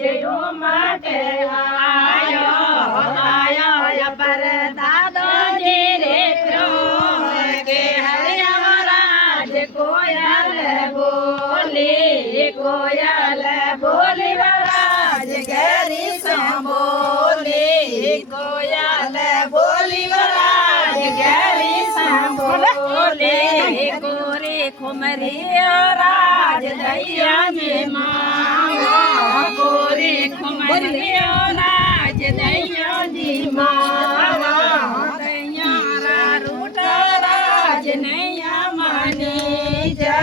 જેઓ માટે આયો પર દાદોજી રે કે હરિયવરાજ કોયલ બોલી વરાજ ઘેરી સાંભોલી કોયલ બોલી વરાજ ઘેરી સાંભોલી કોરે ખુમરી રાજ દૈયાજી માં કોરે ખુમરી રાજ દૈયાજી માં દૈયા રૂટ રાજ નૈયા માની જય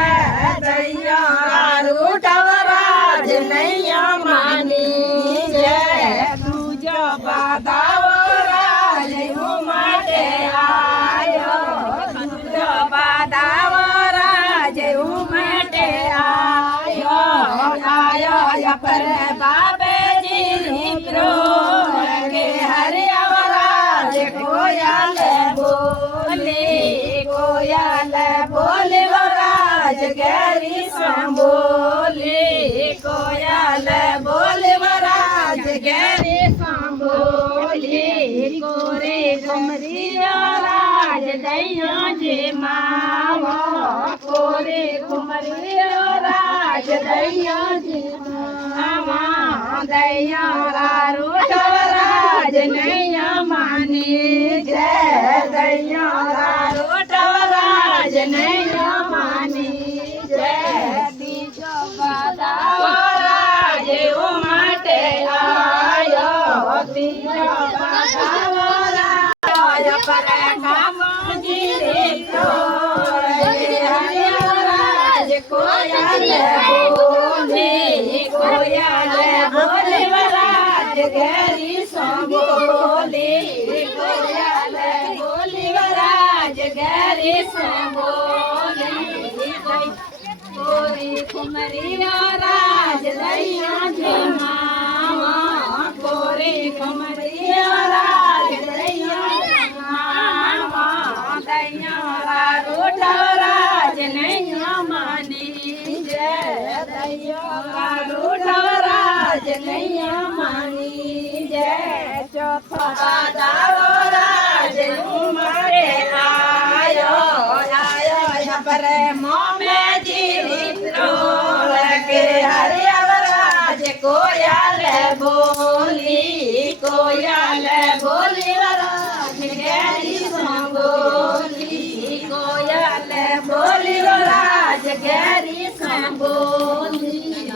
દૈયા રૂટ રાજ નૈયા માની જય તુજો બાધાવો રાજ હું માટે આયો તુજો બાધાવો રાજ હું માટે આયો પર બાબેજી નીકળો કે હરિયવરાજ કોયલ બોલે વરાજ ઘેરી સાંભોલી કોયલ બોલે વરાજ ઘેરી સાંભોલી કોરે ઘુમરી રાજ દૈયાજી માવો કોરે ઘુમરી રાજ દૈયાજી માવા દૈયા રૂટ રાજ નૈયા માની જય દૈયા રૂટ રાજ નૈયા માની જય બીજો બાધાવો રાજ હું માટે આયો બીજો બાધાવો રાજ પર કામજી રે હરિયવરાજ કોયલ બોલે વરાજ ઘેરી સાંભોલી કોયલ બોલી વરાજ ઘેરી સાંભોલી કોરી ખુમરી રાજ દૈયાજી માવા કોરી ખુમરી રાજ દૈયાજી માવા દૈયા રૂટ રાજ નૈયા માની જય દૈયા રૂટ રાજ નૈયા માની જય ચોથો બાધાવો રાજ હું માટે આયો પર મોમેજી મિત્રો કે હરિયવરાજ કોયલ બોલી વરાજ ઘેરી સાંભોલી કોયલ બોલી વરાજ ઘેરી સાંભોલી